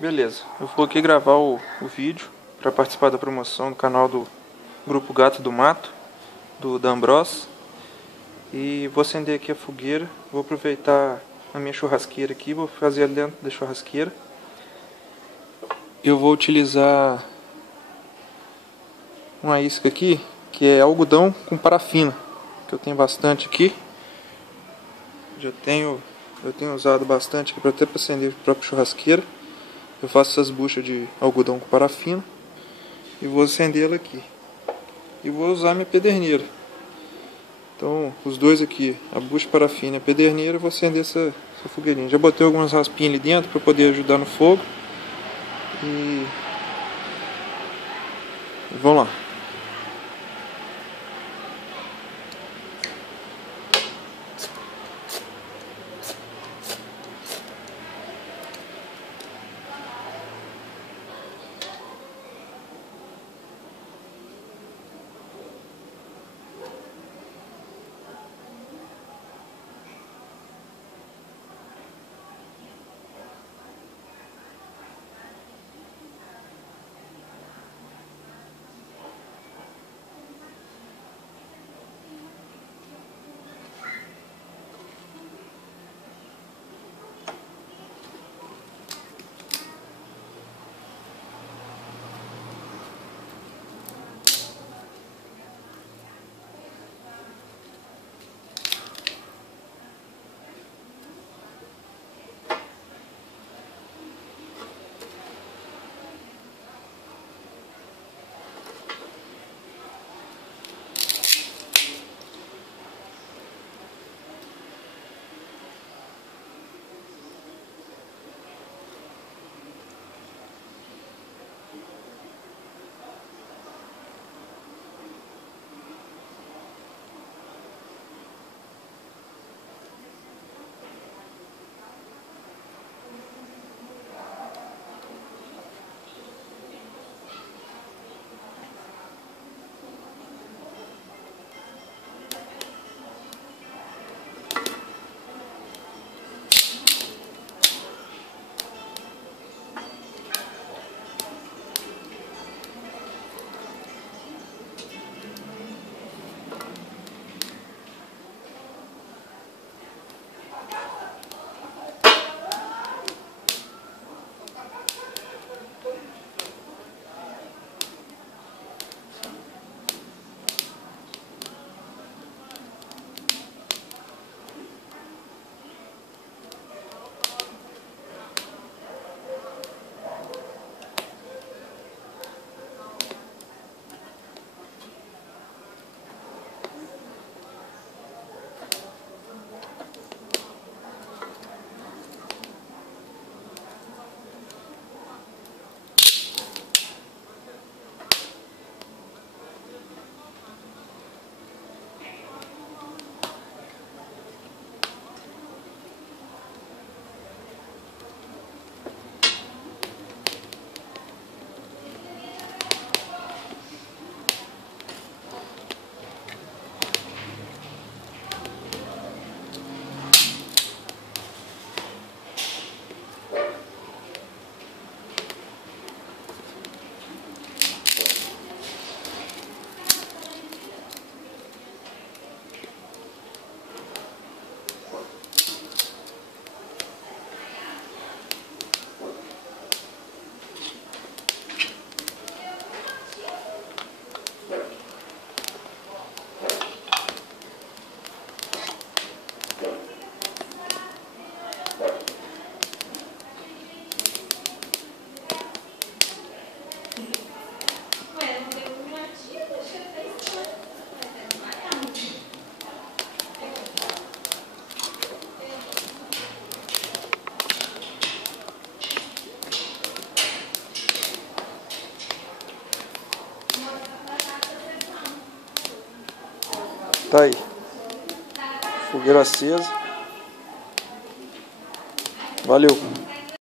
Beleza, eu vou aqui gravar o vídeo para participar da promoção do canal do Grupo Gato do Mato, do D'Ambros. E vou acender aqui a fogueira, vou aproveitar a minha churrasqueira aqui, vou fazer ali dentro da churrasqueira. Eu vou utilizar uma isca aqui, que é algodão com parafina, que eu tenho bastante aqui. Eu tenho usado bastante aqui até para acender a própria churrasqueira. Eu faço essas buchas de algodão com parafina e vou acender ela aqui. E vou usar minha pederneira. Então, os dois aqui, a bucha de parafina e a pederneira, eu vou acender essa fogueirinha. Já botei algumas raspinhas ali dentro para poder ajudar no fogo. E vamos lá. Tá aí, fogueira acesa. Valeu!